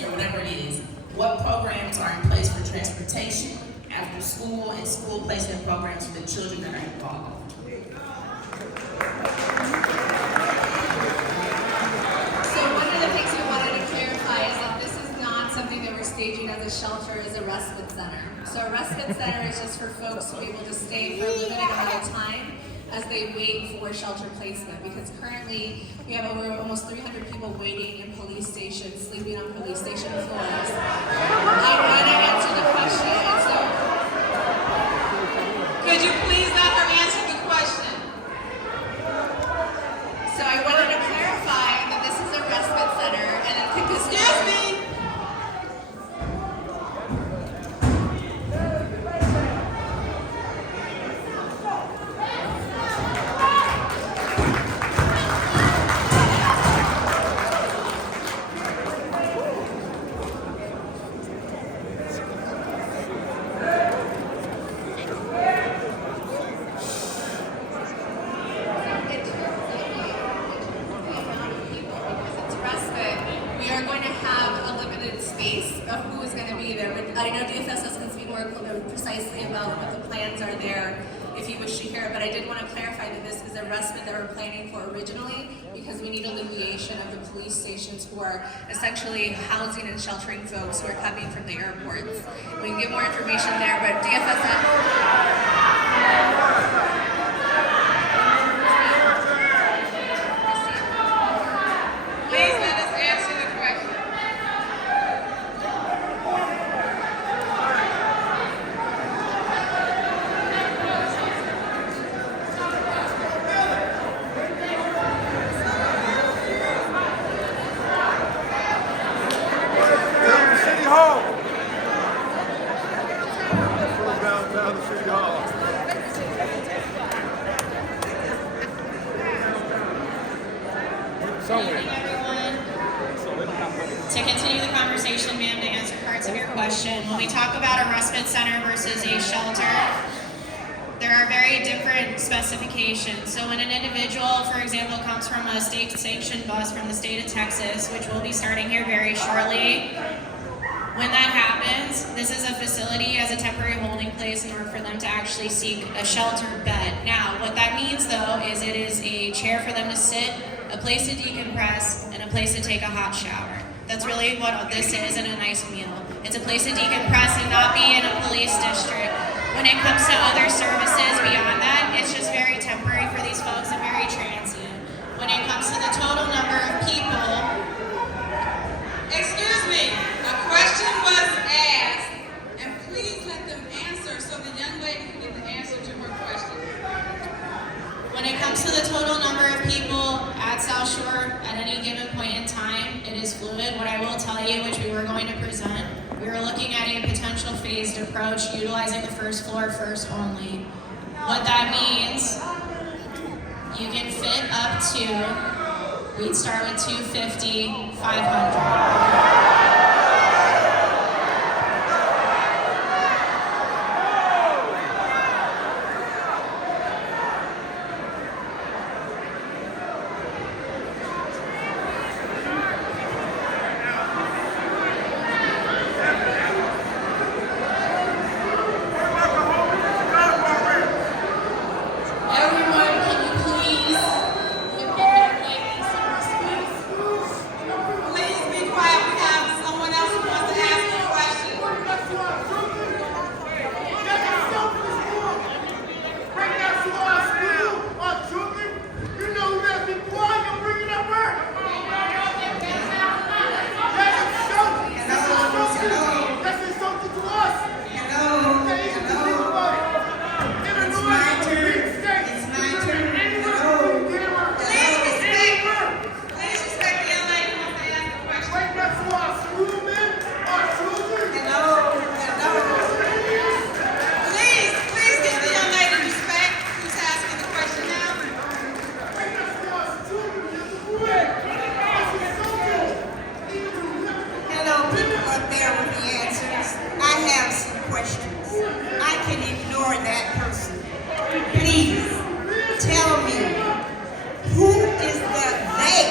university or whatever it is, what programs are in place for transportation, after school, and school placement programs for the children that are involved. So one of the things we wanted to clarify is that this is not something that we're staging as a shelter, as a respite center. So a respite center is just for folks to be able to stay for a limited amount of time as they wait for shelter placement, because currently we have over almost 300 people waiting in police stations, sleeping on police station floors. I want to answer the question, and so could you please let her answer the question? so I wanted to clarify that this is a respite center, and I think this Excuse me. I know DFSS can speak more precisely about what the plans are there if you wish to hear it, but I did want to clarify that this is a respite that we're planning for originally because we need alleviation of the police stations who are essentially housing and sheltering folks who are coming from the airports. We can get more information there, but DFSS... Please let us answer the question. Downtown to City Hall. Good evening, everyone. To continue the conversation, ma'am, to answer parts of your question, when we talk about a respite center versus a shelter, there are very different specifications. So when an individual, for example, comes from a state-sanctioned bus from the state of Texas, which will be starting here very shortly, when that happens, this is a facility as a temporary holding place in order for them to actually seek a sheltered bed. Now, what that means, though, is it is a chair for them to sit, a place to decompress, and a place to take a hot shower. That's really what this is, and a nice meal. It's a place to decompress and not be in a police district. When it comes to other services beyond that, it's just very temporary for these folks and very transient. When it comes to the total number of people, Excuse me, a question was asked, and please let them answer so the young lady can get the answer to her question. when it comes to the total number of people at South Shore at any given point in time, it is fluid. What I will tell you, which we were going to present, we were looking at a potential phased approach utilizing the first floor first only. What that means, you can fit up to, we'd start with 250, 500. Please tell me, who is the they?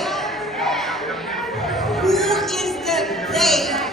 Who is the they?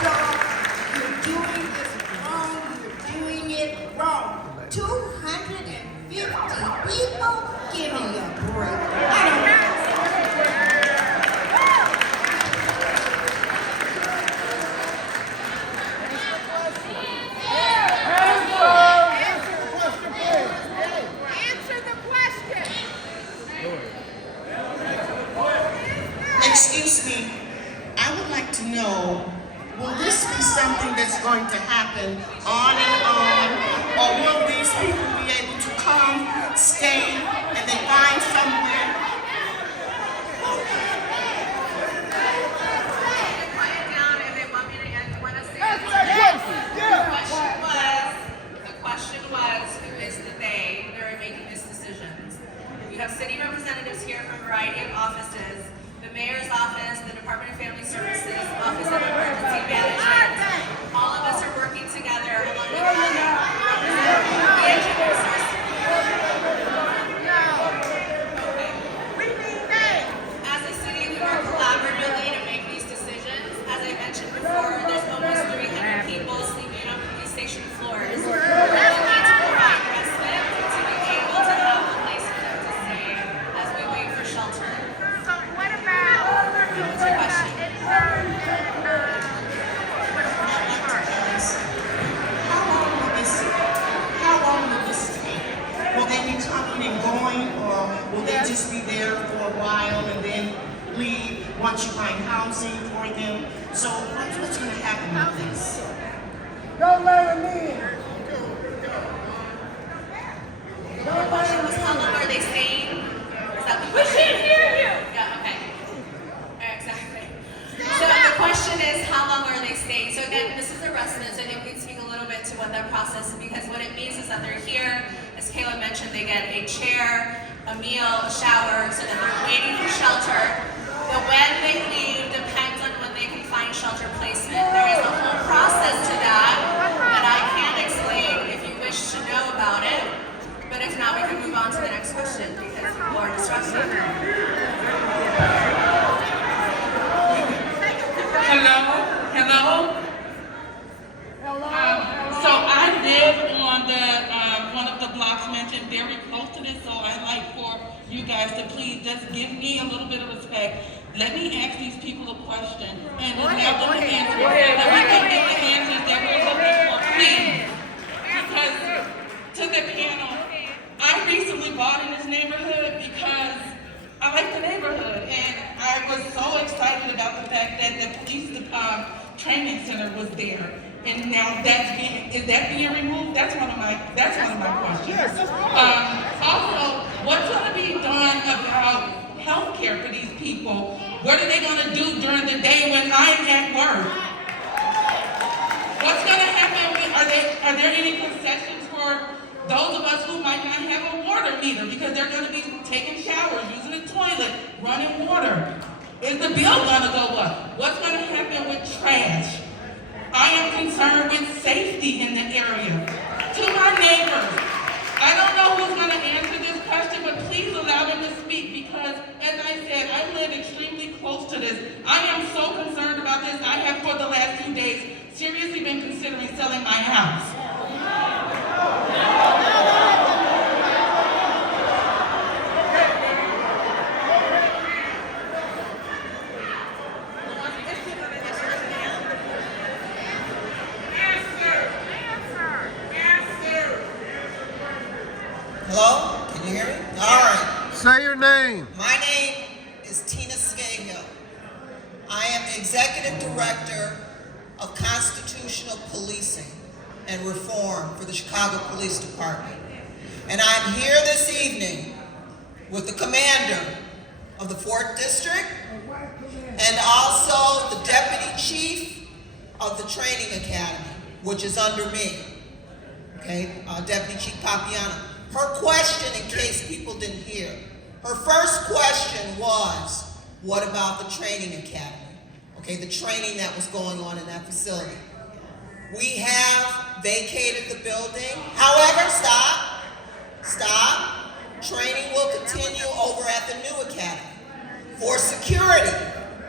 You're doing this wrong. You're doing it wrong. 250 people? Give me a break. I don't know. Excuse me, I would like to know, will this be something that's going to happen on and on, or will these people be able to come, stay, and then find somewhere? Quiet down and they want me to want to say the question was, who is the they that are making these decisions? You have city representatives here from a variety of offices, the mayor's office, the Department of Family Services, Office of Emergency Management. All of us are working together along with the engineers. As a city, we work collaboratively to make these decisions. As I mentioned before, there's almost 300 people sleeping on police station floors. We need to provide respite to be able to have a place for them to stay as we wait for shelter. So what about What's your question? How long will this take? Will they be coming and going, or will they just be there for a while and then leave once you find housing for them? So what's going to happen with this? Don't let them in. The question was, how long are they staying? Is that the question? We can't hear you! Yeah, okay. Exactly. So the question is, how long are they staying? So again, this is the residents. I think we can speak a little bit to what that process is, because what it means is that they're here. As Kayla mentioned, they get a chair, a meal, a shower, so that they're waiting for shelter. But when they leave depends on when they can find shelter placement. There is a whole process to that I can't explain if you wish to know about it. But if not, we can move on to the next question because people are disrupted. Hello. So I live on the one of the blocks mentioned, very close to this. So I'd like for you guys to please just give me a little bit of respect. Let me ask these people a question and have them answer. Let me get the answers that we're looking for, please. Because to the panel, I recently bought in this neighborhood because I like the neighborhood, and I was so excited about the fact that the police training center was there, and now is that being removed? That's one of my questions. Also, what's going to be done about health care for these people? What are they going to do during the day when I'm at work? What's going to happen? Are there any concessions for those of us who might not have a water meter because they're going to be taking showers, using the toilet, running water? Is the bill going to go up? What's going to happen with trash? I am concerned with safety in the area. To my neighbors, I don't know who's going to answer this question, but please allow them to speak because, as I said, I live extremely close to this. I am so concerned about this. I have, for the last few days, seriously been considering selling my house. Hello? Can you hear me? All right. Say your name. My name is Tina Scahill. I am the Executive Director of Constitutional Policing and Reform for the Chicago Police Department. And I'm here this evening with the commander of the 4th District and also the Deputy Chief of the Training Academy, which is under me. Okay, Deputy Chief Papiano. Her question, in case people didn't hear, her first question was, what about the training academy? Okay, the training that was going on in that facility. We have vacated the building. However, stop. Training will continue over at the new academy. For security,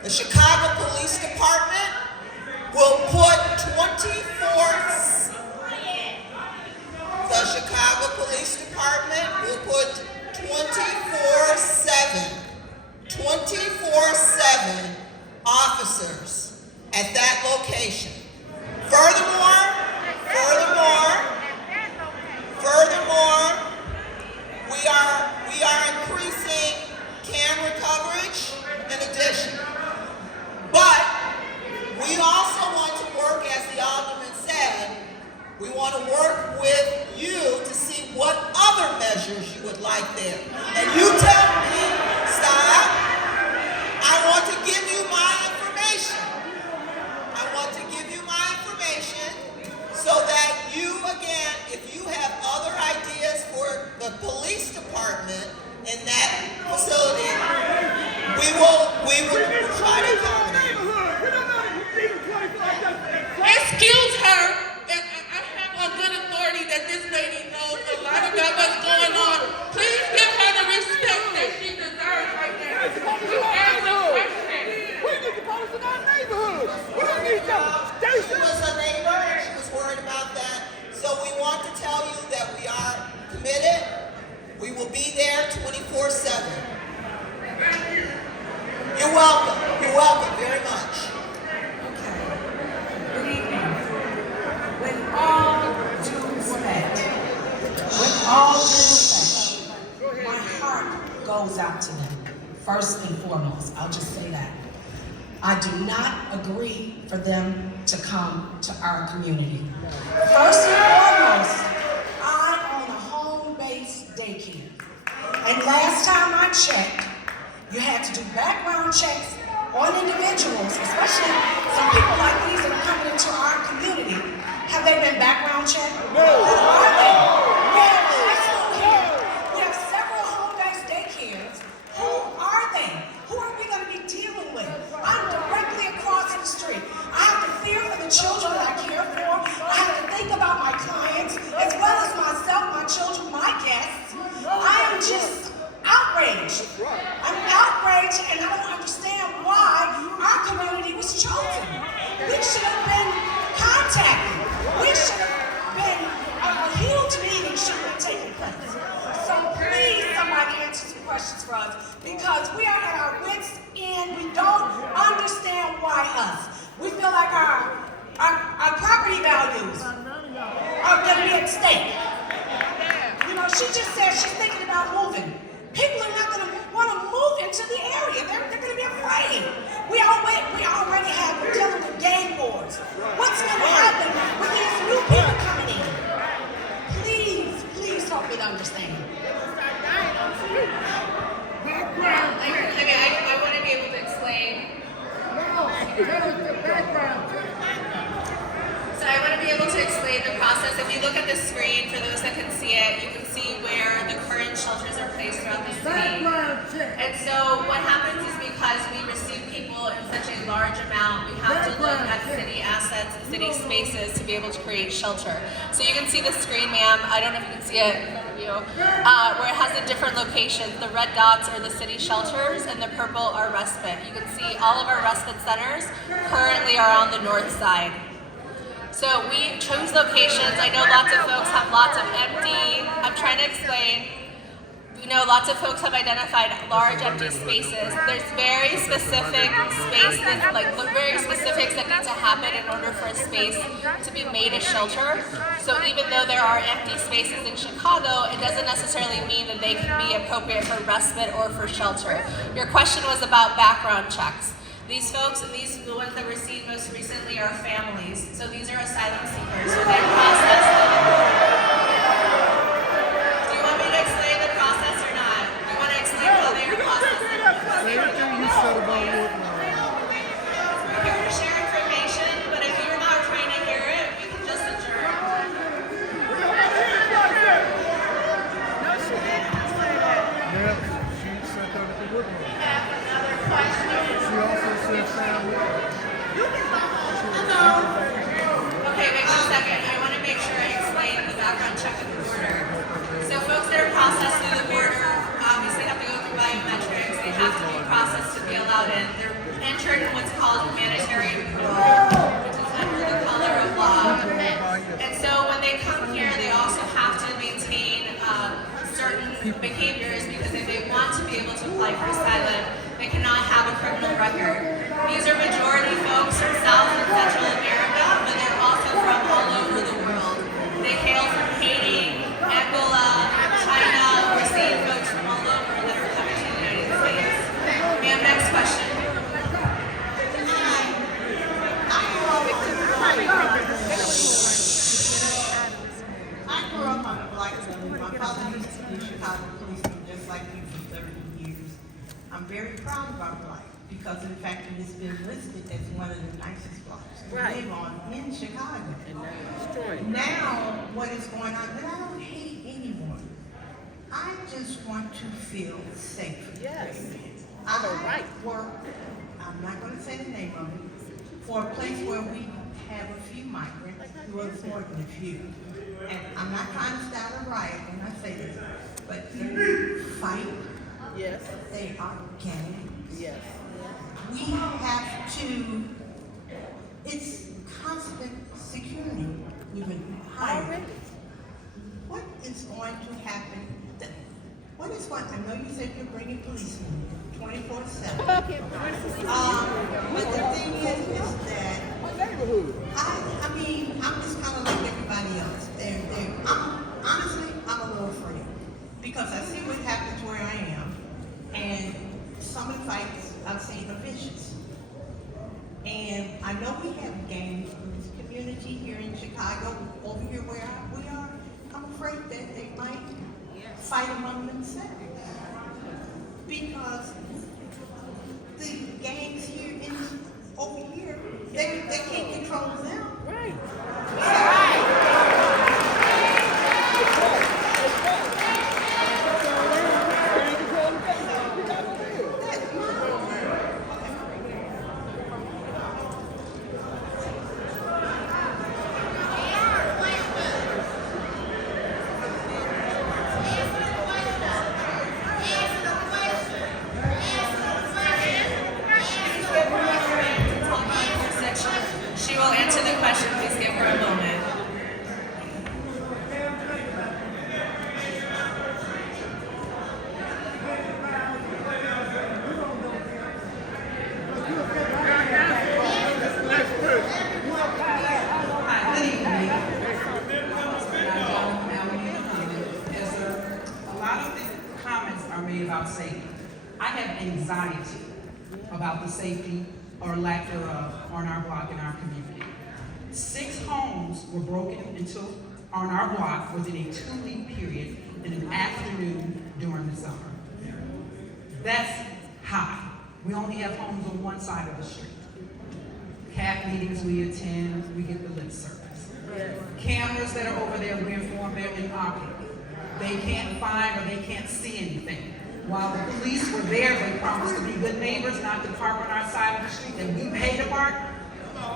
the Chicago Police Department will put The Chicago Police Department will put 24/7 officers at that location. Furthermore, we are increasing camera coverage in addition. But we also want to work, as the Alderman said, we want to work with you to see what other measures you would like there. And you tell me, stop, I want to give you my information. I want to give you my information so that you, again, if you have other ideas for the police department in that facility, we will try to accommodate. Excuse her. I have a good authority that this lady knows a lot about what's going on. Please give her the respect that she deserves right now. You asked a question. We need the police in our neighborhood. We don't need them. She was a neighbor and she was worried about that. So we want to tell you that we are committed. We will be there 24/7. You're welcome. You're welcome very much. Good evening. With all due respect, my heart goes out to them, first and foremost. I'll just say that. I do not agree for them to come to our community. First and foremost, I own a home-based daycare. And last time I checked, you had to do background checks on individuals, especially some people like these that are coming into our community. Have they been background checked? No. Who are they? We have high school here. We have several home-based daycares. Who are they? Who are we going to be dealing with? I'm directly across the street. I have to fear for the children that I care for. I have to think about my clients, as well as myself, my children, my guests. I am just outraged. I'm outraged, and I don't understand why our community was chosen. We should have been contacted. We should have been, a huge meeting should have taken place. So please, somebody answer some questions for us, because we are at our wits' end. We don't understand why us. We feel like our property values are going to be at stake. You know, she just said she's thinking about moving. People are not going to want to move into the area. They're going to be afraid. We already have, we're dealing with gang wars. What's going to happen with these new people coming in? Please help me to understand. I want to be able to explain. So I want to be able to explain the process. If you look at the screen, for those that can see it, you can see where the current shelters are placed throughout the city. And so what happens is, because we receive people in such a large amount, we have to look at city assets and city spaces to be able to create shelter. So you can see the screen, ma'am. I don't know if you can see it in front of you, where it has the different locations. The red dots are the city shelters, and the purple are respite. You can see all of our respite centers currently are on the north side. So we chose locations. I know lots of folks have lots of empty, I'm trying to explain. You know, lots of folks have identified large empty spaces. There's very specific spaces, like very specifics that need to happen in order for a space to be made a shelter. So even though there are empty spaces in Chicago, it doesn't necessarily mean that they can be appropriate for respite or for shelter. Your question was about background checks. These folks, and these the ones that were seen most recently, are families. So these are asylum seekers. So their process. Do you want me to explain the process or not? Do you want to explain how their process is? We're here to share information, but if you're not trying to hear it, we can just adjourn. Another question. Okay, wait 1 second. I want to criminal record. These are majority folks from South and Central America, but they're also from all over the world. They hail from Haiti, Angola, China. We're seeing folks from all over that are coming to the United States. Ma'am, next question. I grew up on a black family. My father used to be Chicago policeman just like you for 30 years. I'm very proud of our block because in fact it has been listed as one of the nicest blocks to live on in Chicago. Now what is going on, and I don't hate anyone. I just want to feel safe. Yes. I work, I'm not going to say the name of it, for a place where we have a few migrants, well, it's more than a few. And I'm not trying to start a riot when I say this, but they fight. Yes. They are gangs. Yes. We have to, it's constant security. We've been hired. What is going to happen? What is what? I know you said you're bringing policemen 24/7. But the thing is that I mean, I'm just kind of like everybody else. Honestly, I'm a little afraid because I see what happens where I am, and some of the fights I've seen are vicious. And I know we have gangs in this community here in Chicago, over here where we are. I'm afraid that they might fight among themselves because the gangs here over here, they can't control them. Right. She will answer the question. Please give her a moment. Hi, good evening. A lot of the comments are made about safety. I have anxiety about the safety or lack thereof on our block in our community. 6 homes were broken into on our block within a 2-week period in an afternoon during the summer. That's high. We only have homes on one side of the street. CAP meetings we attend, we get the lip service. Cameras that are over there, we inform they're inoperable. They can't find or they can't see anything. While the police were there, they promised to be good neighbors, not to park on our side of the street, and we pay to park.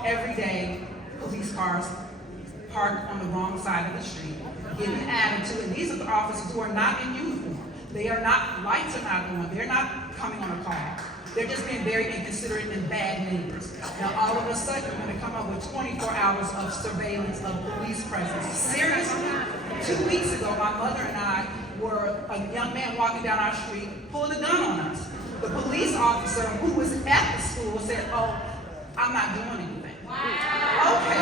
Every day, police cars park on the wrong side of the street, giving attitude, and these are the officers who are not in uniform. They are not, lights are not on, they're not coming on a call. They're just being very inconsiderate and bad neighbors. Now all of a sudden, we're gonna come up with 24 hours of surveillance of police presence. Seriously? 2 weeks ago, my mother and I were a young man walking down our street, pulled a gun on us. The police officer who was at the school said, "Oh, I'm not doing anything." Wow. Okay.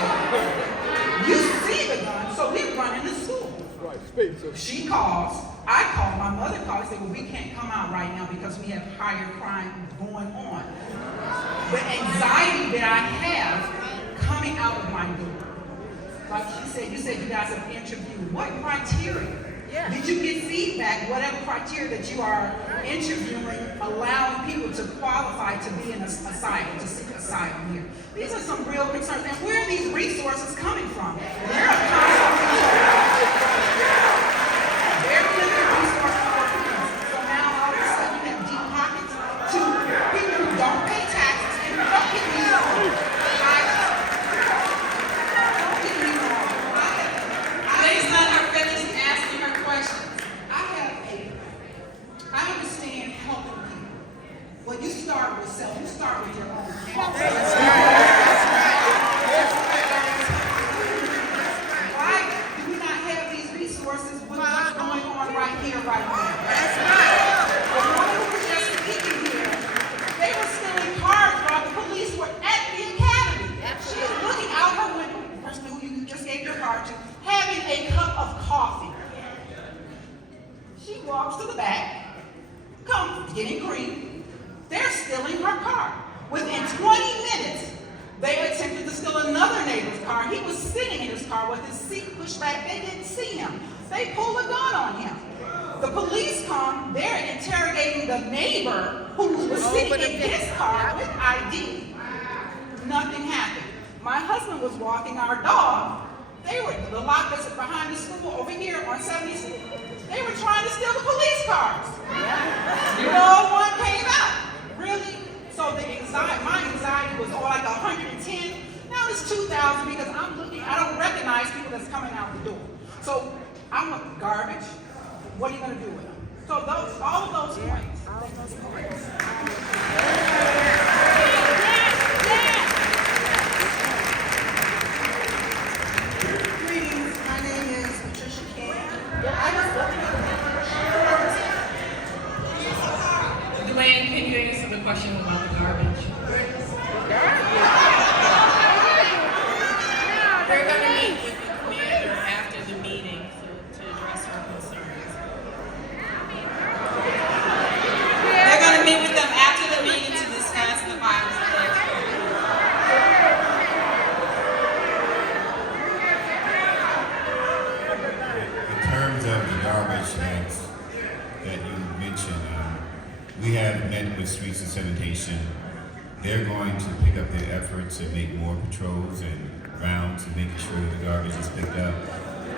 You see the gun, so we run into school. She calls, I call, my mother calls, and said, "Well, we can't come out right now because we have higher crime going on." The anxiety that I have coming out of my door. Like she said, you said you guys have interviewed. What criteria? Yeah. Did you get feedback, whatever criteria that you are interviewing, allowing people to qualify to be in asylum, to seek asylum here? These are some real concerns. And where are these resources coming from? They're a very limited resources for people. So now all of a sudden you have deep pockets to people who don't pay taxes and who don't get me wrong. Please let her finish asking her questions. I understand helping people. Well, you start with self. You start with your own. police car with his seat pushed back. They didn't see him. They pulled a gun on him. The police come, they're interrogating the neighbor who was sitting in his car with ID. Nothing happened. My husband was walking our dog. The lot that's behind the school over here on 76, they were trying to steal the police cars. No one came out. Really? So my anxiety was like 110. Now it's 2,000 because I don't recognize people that's coming out the door. So I'm a garbage. What are you going to do with them? So all of those points. Greetings, my name is Patricia King. Dwayne, can you answer the question about the garbage? We're going to meet with the commander after the meeting to address her concerns. They're going to meet with them after the meeting to discuss the violence against women. In terms of the garbage that you mentioned, we have met with Streets and Sanitation. They're going to pick up their efforts and make more patrols and rounds and making sure that the garbage is picked up.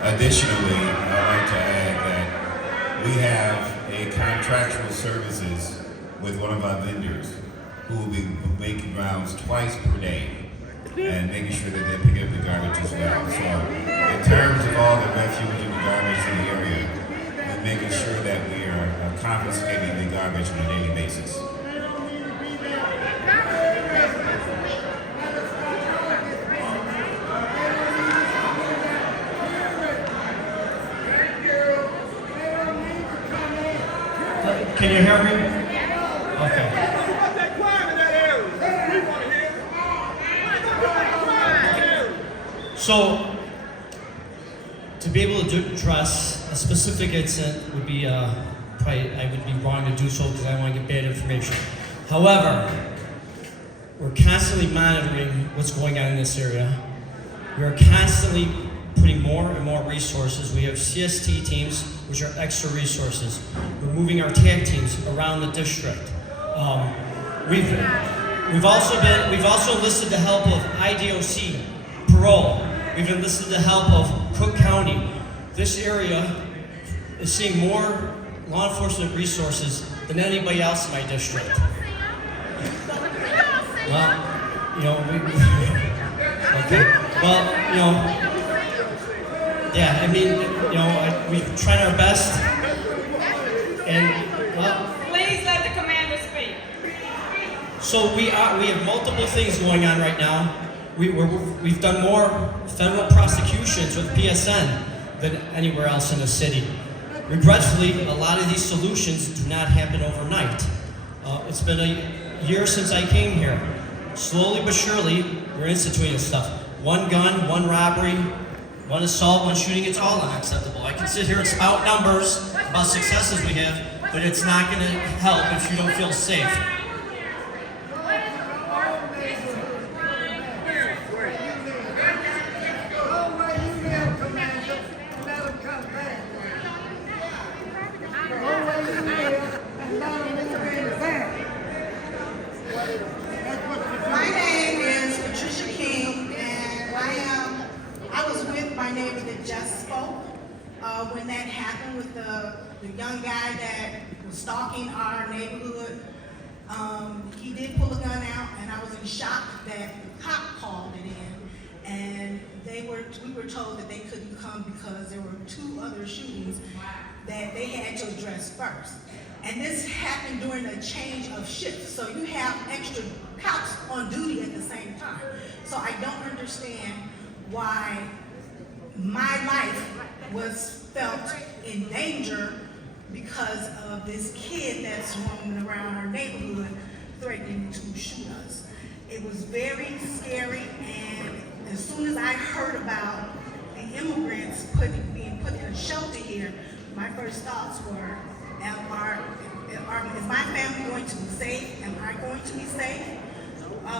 Additionally, I'd like to add that we have a contractual services with one of our vendors who will be making rounds twice per day and making sure that they're picking up the garbage as well. So in terms of all the refuge and the garbage in the area, we're making sure that we are confiscating the garbage on a daily basis. Can you hear me? Okay. So, to be able to address a specific incident would be, I would be wrong to do so because I want to get bad information. However, we're constantly monitoring what's going on in this area. We are constantly putting more and more resources. We have CST teams, which are extra resources. We're moving our tag teams around the district. We've also enlisted the help of IDOC, parole. We've enlisted the help of Cook County. This area is seeing more law enforcement resources than anybody else in my district. Well, you know, okay. Well, you know, yeah, I mean, you know, we've tried our best, and well. Please let the commander speak. So we have multiple things going on right now. We've done more federal prosecutions with PSN than anywhere else in the city. Regretfully, a lot of these solutions do not happen overnight. It's been a year since I came here. Slowly but surely, we're instituting stuff. One gun, one robbery, one assault, one shooting, it's all unacceptable. I can sit here and spout numbers about successes we have, but it's not going to help if you don't feel safe. My name is Patricia King, and I was with my neighbor that just spoke when that happened with the young guy that was stalking our neighborhood. He did pull a gun out, and I was in shock that the cop called it in, and we were told that they couldn't come because there were 2 other shootings that they had to address first. And this happened during a change of shifts, so you have extra cops on duty at the same time. So I don't understand why my life was felt in danger because of this kid that's roaming around our neighborhood threatening to shoot us. It was very scary, and as soon as I heard about the immigrants being put in a shelter here, my first thoughts were, is my family going to be safe? Am I going to be safe?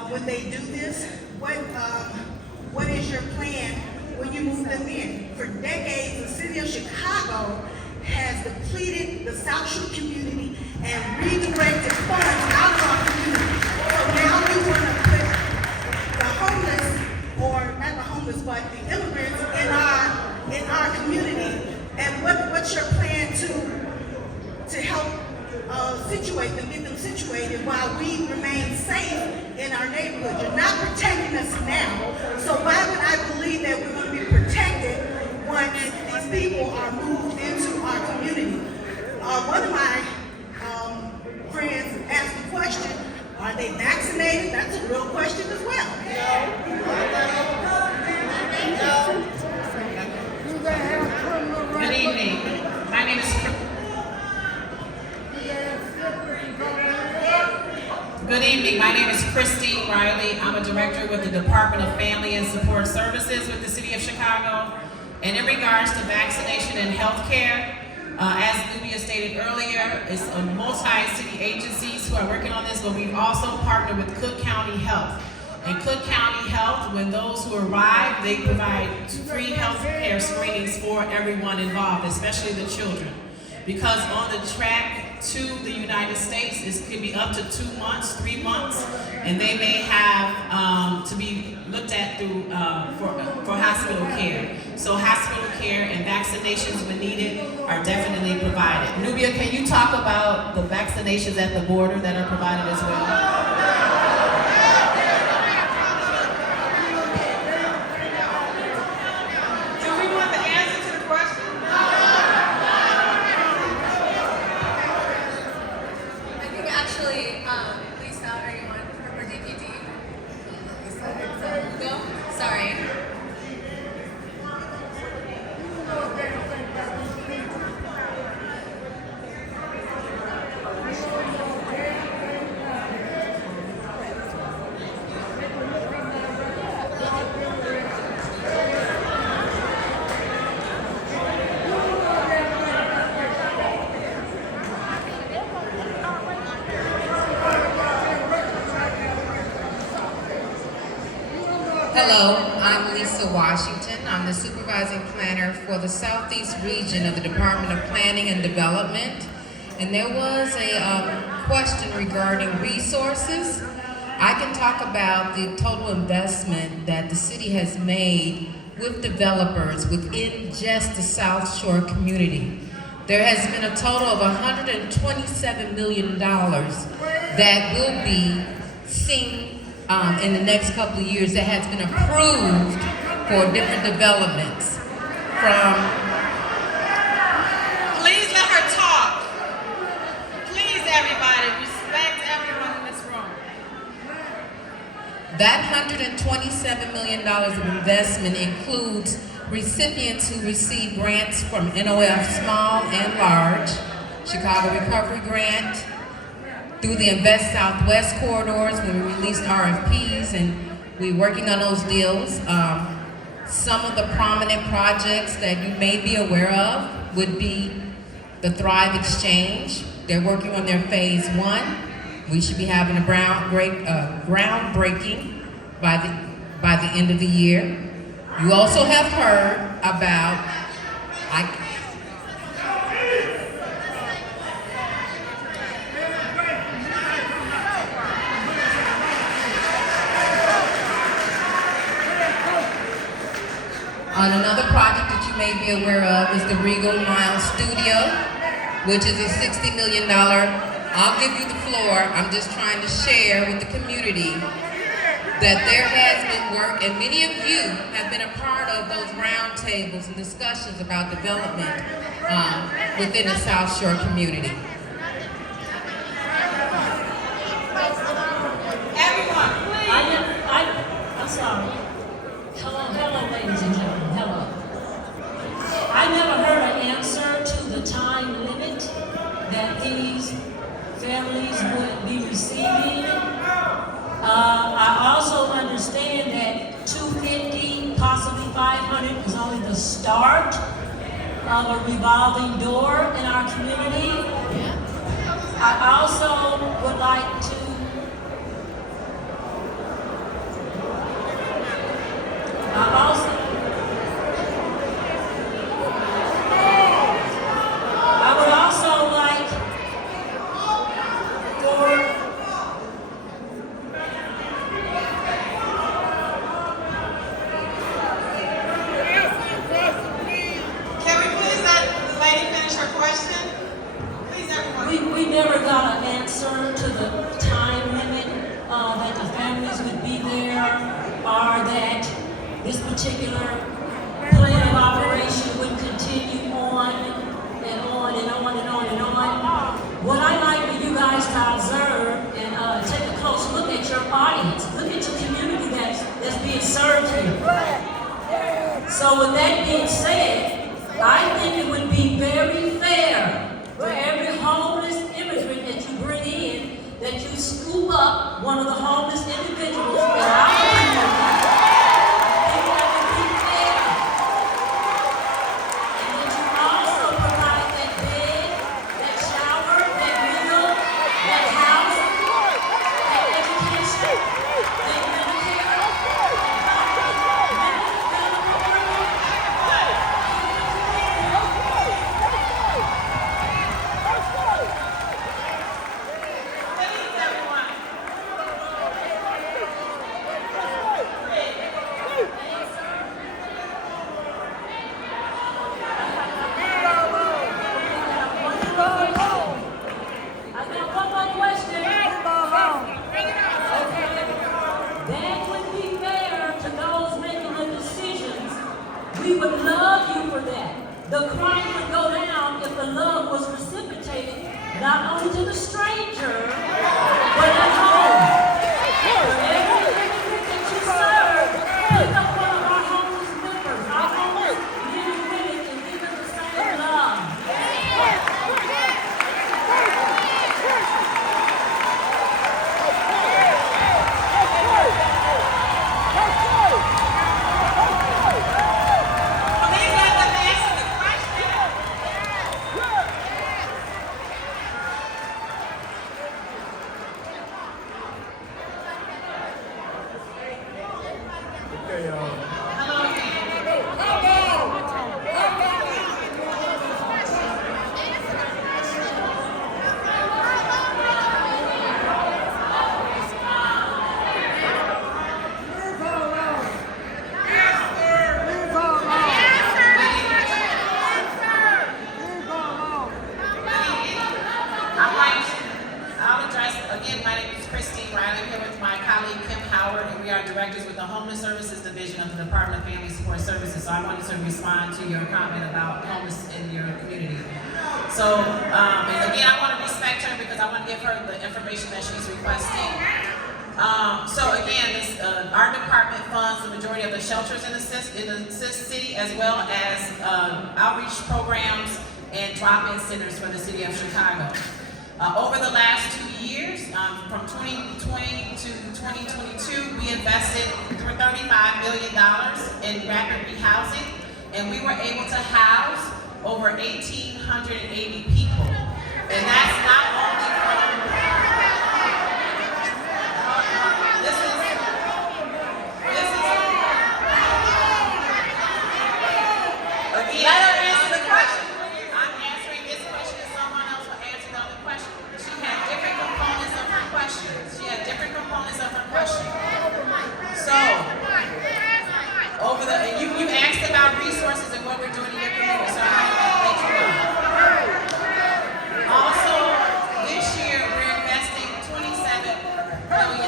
When they do this, what is your plan when you move them in. For decades, the city of Chicago has depleted the South Shore community and redirected funds out of our community. So now we want to put the homeless, or not the homeless, but the immigrants in our community. And what's your plan to help situate them, get them situated while we remain safe in our neighborhood? You're not protecting us now, so why would I believe that we're going to be protected once these people are moved into our community? One of my friends asked the question, are they vaccinated? That's a real question as well. Good evening. My name is Good evening. My name is Christy Riley. I'm a director with the Department of Family and Support Services with the City of Chicago. And in regards to vaccination and health care, as Nubia stated earlier, it's a multi-city agencies who are working on this, but we've also partnered with Cook County Health. And Cook County Health, when those who arrive, they provide free health care screenings for everyone involved, especially the children. Because on the track to the United States, it could be up to 2 months, 3 months, and they may have to be looked at through for hospital care. So hospital care and vaccinations when needed are definitely provided. Nubia, can you talk about the vaccinations at the border that are provided as well? Hello, I'm Lisa Washington. I'm the supervising planner for the Southeast region of the Department of Planning and Development. And there was a question regarding resources. I can talk about the total investment that the city has made with developers within just the South Shore community. There has been a total of $127 million that will be seen in the next couple of years that has been approved for different developments. Please let her talk. Please, everybody, respect everyone in this room. That $127 million of investment includes recipients who receive grants from NOF Small and Large, Chicago Recovery Grant, through the Invest Southwest corridors when we released RFPs, and we're working on those deals. Some of the prominent projects that you may be aware of would be the Thrive Exchange. They're working on their phase 1. We should be having a groundbreaking by the end of the year. You also have heard about on another project that you may be aware of is the Regal Mile Studio, which is a $60 million. I'll give you the floor. I'm just trying to share with the community that there has been work, and many of you have been a part of those roundtables and discussions about development within the South Shore community. Everyone, please. I'm sorry. Hello, ladies and gentlemen, hello. I never heard an answer to the time limit that these families would be receiving. I also understand that $250, possibly $500 is only the start of a revolving door in our community. I also would like to at your audience. Look at your community that's being served here. So with that being said, I think it would be very fair for every homeless immigrant that you bring in, that you scoop up one of the homeless individuals in our community. I think that would be fair. And that you also provide that bed, that shower, that meal, that house, that education, that Medicare, we would love you for that. The crime would go down if the love was reciprocated not only to the stranger, but at home. For every immigrant that you serve, pick up one of our homeless members, our homeless men and women, and give them the same love. So I wanted to respond to your comment about homeless in your community. So, and again, I want to respect her because I want to give her the information that she's requesting. So again, our department funds the majority of the shelters in the city, as well as outreach programs and drop-in centers for the city of Chicago. Over the last 2 years, from 2020 to 2022, we invested $35 million in rapid rehousing, and we were able to house over 1,880 people. And that's not only from, this is, again, let her answer the question. I'm answering this question and someone else will answer the other question. She had different components of her question. So, over the, you asked about resources and what we're doing in your community, so I'm going to let you know. Also, this year we're investing $27 million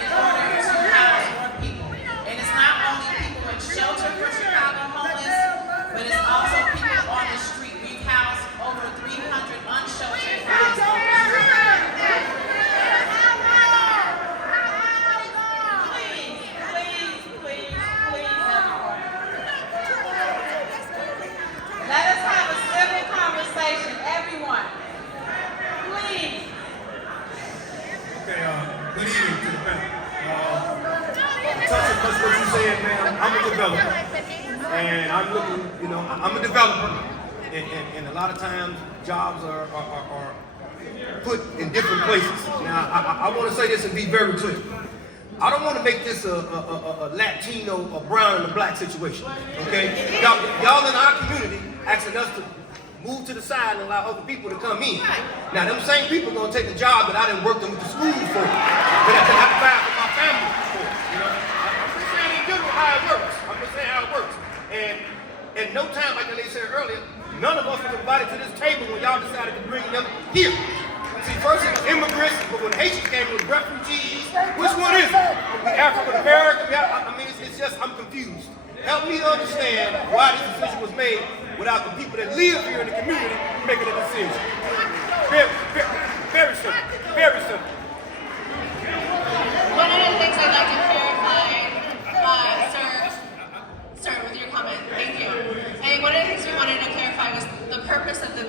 in order to house more people. And it's not only people in shelter for Chicago homeless, but it's also people on the street. We've housed over 300 unsheltered homeless. Let us have a civil conversation, everyone. Please. Okay, good evening to the panel. Touching much what you said, man, I'm a developer. And I'm looking, I'm a developer. And a lot of times, jobs are put in different places. Now, I want to say this and be very clear. I don't want to make this a Latino, a brown, and a black situation, okay? Y'all in our community asking us to move to the side and allow other people to come in. Now, them same people are going to take the job that I didn't work them with the schools for, that I provide for my family for, I'm just saying in general how it works. I'm just saying how it works. And no time, like they said earlier, none of us was invited to this table when y'all decided to bring them here. See, first it was immigrants, but when Haitians came, it was refugees. Which one is it? The African American? I mean, it's just, I'm confused. Help me understand why this decision was made without the people that live here in the community making a decision. Very simple. Very simple. like to clarify, sir, with your comment. Thank you. And one of the things we wanted to clarify was the purpose of this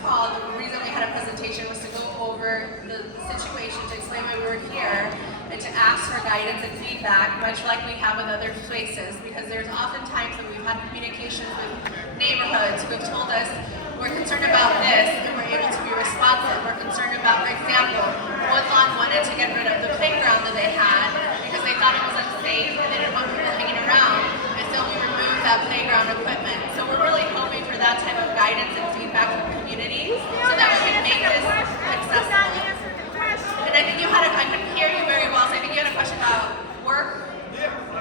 call. The reason we had a presentation was to go over the situation, to explain why we were here, and to ask for guidance and feedback, much like we have with other places. Because there's often times that we've had communications with neighborhoods who have told us, we're concerned about this, and we're able to be responsive. We're concerned about, for example, Woodlawn wanted to get rid of the playground that they had because they thought it was unsafe and they didn't want people hanging around. And so we removed that playground equipment. So we're really hoping for that type of guidance and feedback from communities so that we can make this accessible. And I think I couldn't hear you very well, so I think you had a question about work?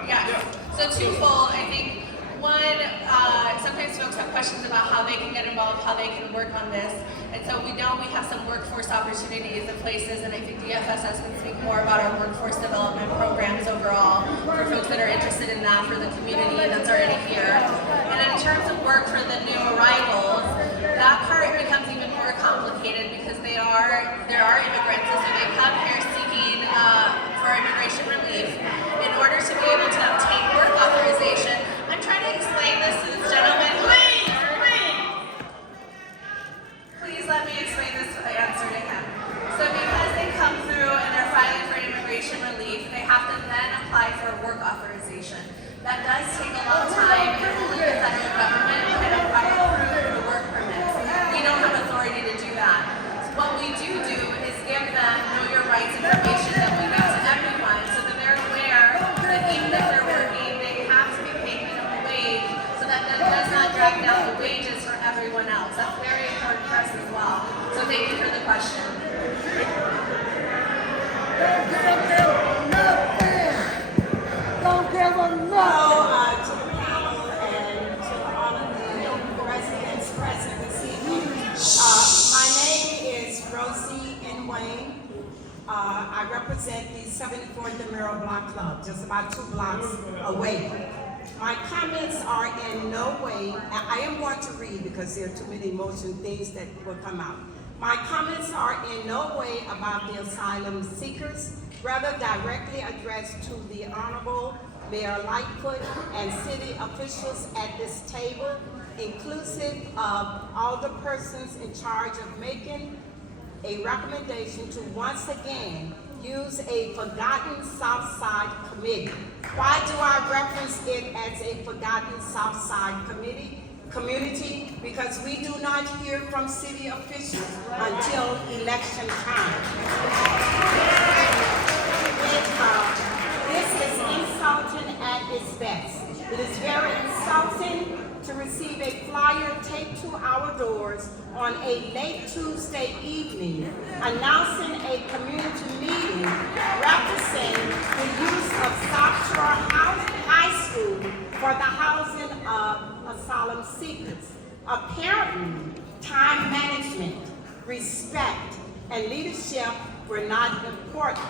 Yes. So twofold, I think. One, sometimes folks have questions about how they can get involved, how they can work on this. And so we know we have some workforce opportunities in places, and I think DFSS can speak more about our workforce development programs overall for folks that are interested in that for the community that's already here. And in terms of work for the new arrivals, that part becomes even more complicated because there are immigrants, and so they come here seeking for immigration relief. In order to be able to obtain work authorization, I'm trying to explain this to this gentleman. Please let me explain this answer to him. So because they come through and they're filing for immigration relief, they have to then apply for work authorization. That does take a long time, and only the federal government can approve the work permits. We don't have authority to do that. So what we do is give them know your rights information that we give to everyone so that they're aware that even if they're working, they have to be paid minimum wage so that does not drag down the wages for everyone else. That's very important for us as well. So thank you for the question. Hello to the panel and to all of the residents present this evening. My name is Rosie N. Wayne. I represent the 74th and Merrill Block Club, just about 2 blocks away. My comments are in no way, I am going to read because there are too many emotional things that will come out. My comments are in no way about the asylum seekers, rather directly addressed to the Honorable Mayor Lightfoot and city officials at this table, inclusive of all the persons in charge of making a recommendation to once again use a forgotten South Side committee. Why do I reference it as a forgotten South Side community? Because we do not hear from city officials until election time. This is insulting at its best. It is very insulting to receive a flyer taped to our doors on a late Tuesday evening announcing a community meeting representing the use of South Shore High School for the housing of asylum seekers. Apparently, time management, respect, and leadership were not important,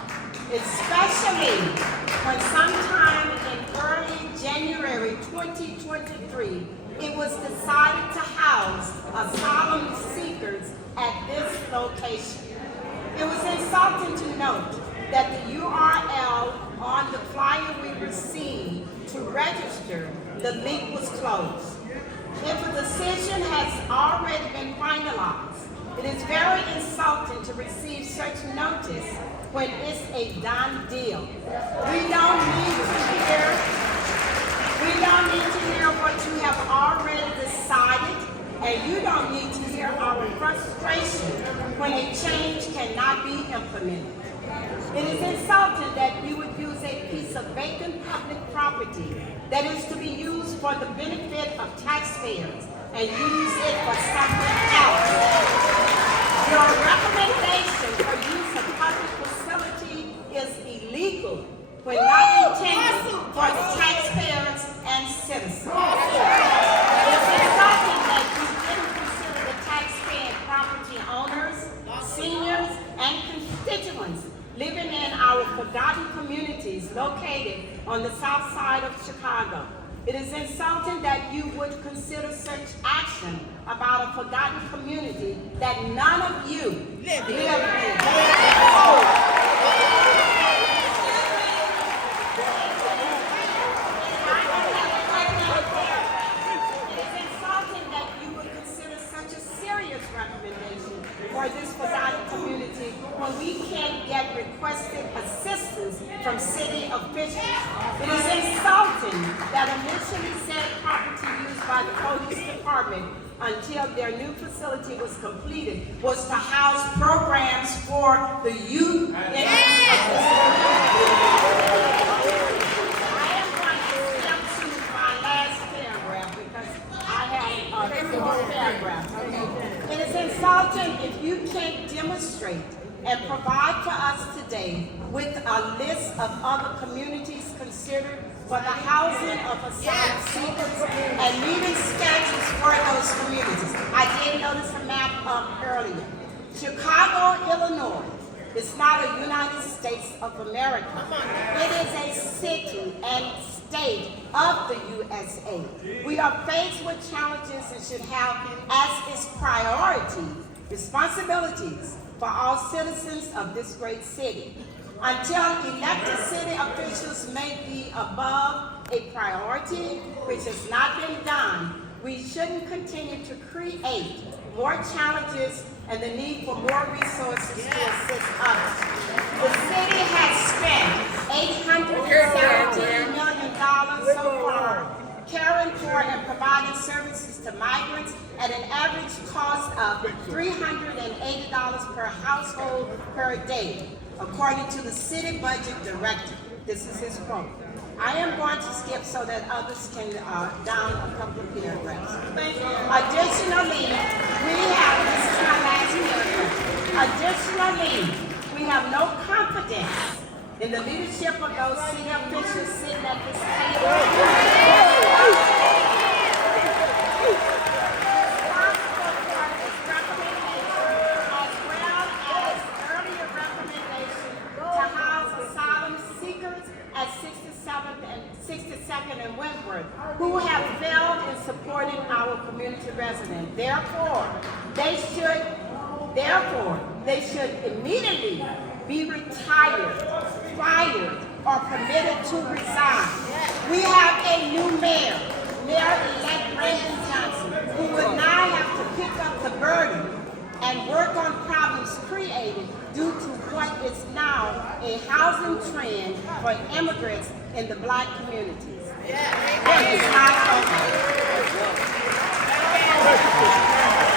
especially when sometime in early January 2023, it was decided to house asylum seekers at this location. It was insulting to note that the URL on the flyer we received to register, the link was closed. If a decision has already been finalized, it is very insulting to receive such notice when it's a done deal. We don't need to hear what you have already decided, and you don't need to hear our frustration when a change cannot be implemented. It is insulting that you would use a piece of vacant public property that is to be used for the benefit of taxpayers and use it for something else. Your recommendation for use of public facility is illegal when not intended for the taxpayers and citizens. It is insulting that you didn't consider the taxpaying property owners, seniors, and constituents living in our forgotten communities located on the south side of Chicago. It is insulting that you would consider such action about a forgotten community that none of you live in. when we can't get requested assistance from city officials. It is insulting that initially said property used by the police department until their new facility was completed was to house programs for the youth in this It is insulting if you can't demonstrate and provide for us today with a list of other communities considered for the housing of asylum seekers and meeting schedules for those communities. I did notice a map earlier. Chicago, Illinois is not a United States of America. It is a city and state of the USA. We are faced with challenges and should have as its priority responsibilities for all citizens of this great city. Until elected city officials make the above a priority, which has not been done, we shouldn't continue to create more challenges and the need for more resources to assist others. The city has spent $817 million so far caring for and providing services to migrants at an average cost of $380 per household per day, according to the city budget director. This is his quote. I am going to skip so that others can down a couple of paragraphs. Additionally, this is my last paragraph. Additionally, we have no confidence in the leadership of those city officials sitting at this table. At 62nd and Wentworth, who have failed in supporting our community residents. Therefore, they should immediately be retired, fired, or permitted to resign. We have a new Mayor-elect Brandon Johnson, who will now have to pick up the burden and work on problems created due to what is now a housing trend for immigrants in the Black communities. And it's not over.